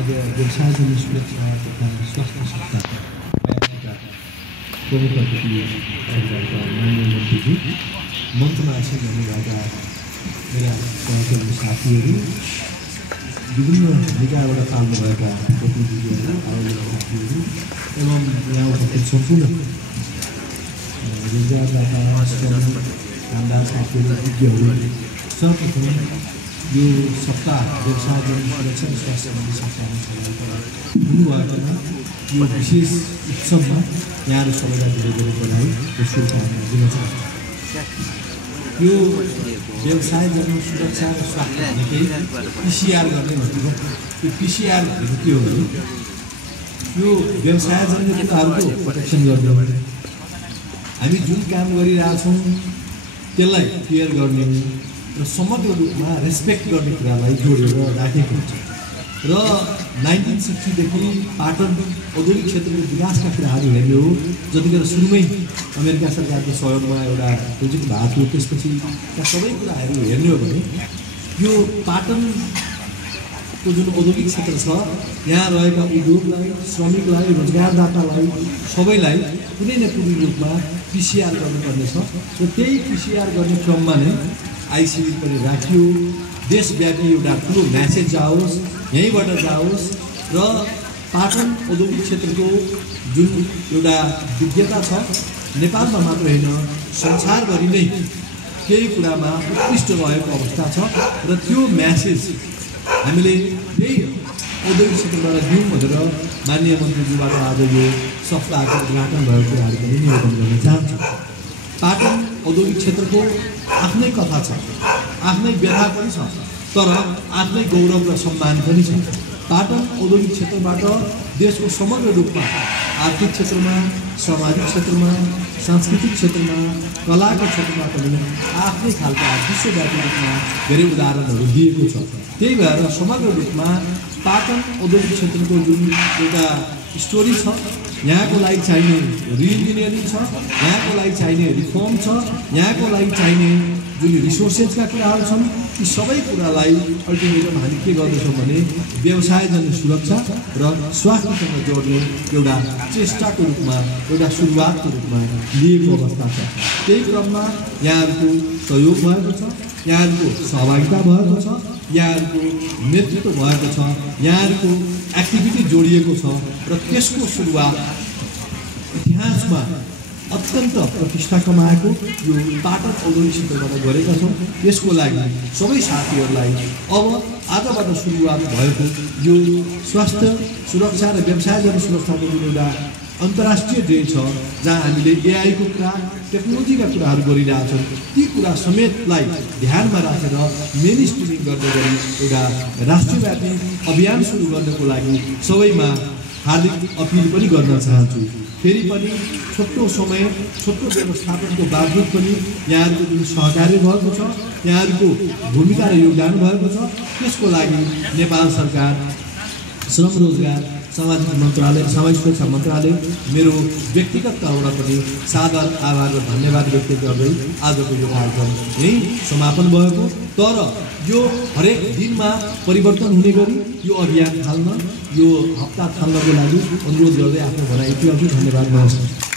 आज व्यवसाय जन सुरक्षा तथा स्वास्थ्य सप्ताहका प्रमुख अतिथि सरकारका माननीय मन्त्रीजी मञ्चमा आसीन हुनुभएका मेरा सहकर्मी साथीहरू विभिन्न निकायबाट पाल्नुभएका प्रतिनिधिहरू आउनुभएका साथीहरू एवं यहाँ उपस्थित सम्पूर्ण रोजगारदाता श्रमिक कामदार साथीहरू विज्ञहरू सर्वप्रथम यो सप्ताह व्यवसाय जन सुरक्षा स्वास्थ्य सम्बन्धी सप्ताहमा हुनुभएकोमा यो विशेष उत्सवमा यहाँहरू सबैलाई धेरै धेरै बधाई र शुभकामना दिन चाहन्छु। यो व्यवसाय जन सुरक्षा र स्वास्थ्य भनेकै पिसिआर गर्ने भनेको यो पिसिआर भनेको के हो भने यो व्यवसाय जन्य कुराहरूको प्रोटेक्सन गर्ने हामी जुन काम गरिरहेछौँ त्यसलाई केयर गर्ने र समग्र रूपमा रेस्पेक्ट गर्ने कुरालाई जोडेर राखेको हुन्छ र 1960 देखि पाटन औद्योगिक क्षेत्रको विकासका कुराहरू हेर्ने हो जतिखेर सुरुमै अमेरिका सरकारको सहयोगमा एउटा प्रोजेक्ट भएको थियो त्यसपछि सबै कुराहरू हेर्ने हो भने यो पाटनको जुन औद्योगिक क्षेत्र छ यहाँ रहेका उद्योगलाई श्रमिकलाई रोजगारदातालाई सबैलाई कुनै न कुनै रूपमा पिसिआर गर्नुपर्नेछ र त्यही पिसिआर गर्ने क्रममा नै आइसिबी पनि राखियो। देशव्यापी एउटा ठुलो म्यासेज जाओस् यहीँबाट जाओस् र पाटन औद्योगिक क्षेत्रको जुन एउटा विज्ञता छ नेपालमा मात्र होइन संसारभरि नै केही कुरामा उत्कृष्ट रहेको अवस्था छ र त्यो म्यासेज हामीले यही औद्योगिक क्षेत्रबाट दिउँ भनेर माननीय मन्त्रीज्यूबाट आज यो सप्ताहको उद्घाटन भएको कुराहरू पनि निवेदन गर्न चाहन्छु। पाटन औद्योगिक क्षेत्रको आफ्नै कथा छ, आफ्नै व्यथा पनि छ, तर आफ्नै गौरव र सम्मान पनि छ। पाटन औद्योगिक क्षेत्रबाट देशको समग्र रूपमा आर्थिक क्षेत्रमा, सामाजिक क्षेत्रमा, सांस्कृतिक क्षेत्रमा, कलाको क्षेत्रमा पनि आफ्नै खालका विश्वव्यापी रूपमा धेरै उदाहरणहरू दिएको छ। त्यही भएर समग्र रूपमा पाटन औद्योगिक क्षेत्रको जुन एउटा स्टोरी छ, यहाँको लागि चाहिने रिइन्जिनियरिङ छ, यहाँको लागि चाहिने रिफर्म छ, यहाँको लागि चाहिने जुन रिसोर्सेसका कुराहरू छन्, यी सबै कुरालाई अल्टिमेटम हामी के गर्दैछौँ भने व्यवसायजन्य सुरक्षा र स्वास्थ्यसँग जोड्ने एउटा चेष्टाको रूपमा, एउटा सुरुवातको रूपमा लिएको अवस्था छ। त्यही क्रममा यहाँहरूको सहयोग भएको छ, यहाँहरूको सहभागिता भएको छ, यहाँहरूको नेतृत्व भएको छ, यहाँहरूको एक्टिभिटी जोडिएको छ र त्यसको सुरुवात इतिहासमा अत्यन्त प्रतिष्ठा कमाएको यो पाटन औद्योगिक क्षेत्रबाट गरेका छौँ। यसको लागि सबै साथीहरूलाई अब आजबाट सुरुवात भएको यो स्वास्थ्य सुरक्षा र व्यवसायजन्य सुरक्षाको जुन एउटा अन्तर्राष्ट्रिय डे छ जहाँ हामीले एआईको कुरा, टेक्नोलोजीका कुराहरू गरिरहेछौँ, ती कुरा समेतलाई ध्यानमा राखेर मेन स्ट्रिमिङ गर्दै गरी एउटा राष्ट्रव्यापी अभियान सुरु गर्नको लागि सबैमा हार्दिक अपिल पनि गर्न चाहन्छु। फेरि पनि छोटो समय, छोटो व्यवस्थापनको बावजुद पनि यहाँहरूको जुन सहकार्य भएको छ, यहाँहरूको भूमिका र योगदान भएको छ, त्यसको लागि नेपाल सरकार, श्रम रोजगार सामाजिक मन्त्रालय, सामाजिक सुरक्षा मन्त्रालय मेरो व्यक्तिगत तर्फबाट पनि सादर आभार र धन्यवाद व्यक्त गर्दै आजको यो कार्यक्रम यही समापन भएको। तर यो हरेक दिनमा परिवर्तन हुने गरी यो अभियान थाल्न, यो हप्ता थाल्नको लागि अनुरोध गर्दै आफ्नो भनाइ यति अघि धन्यवाद। नमस्कार।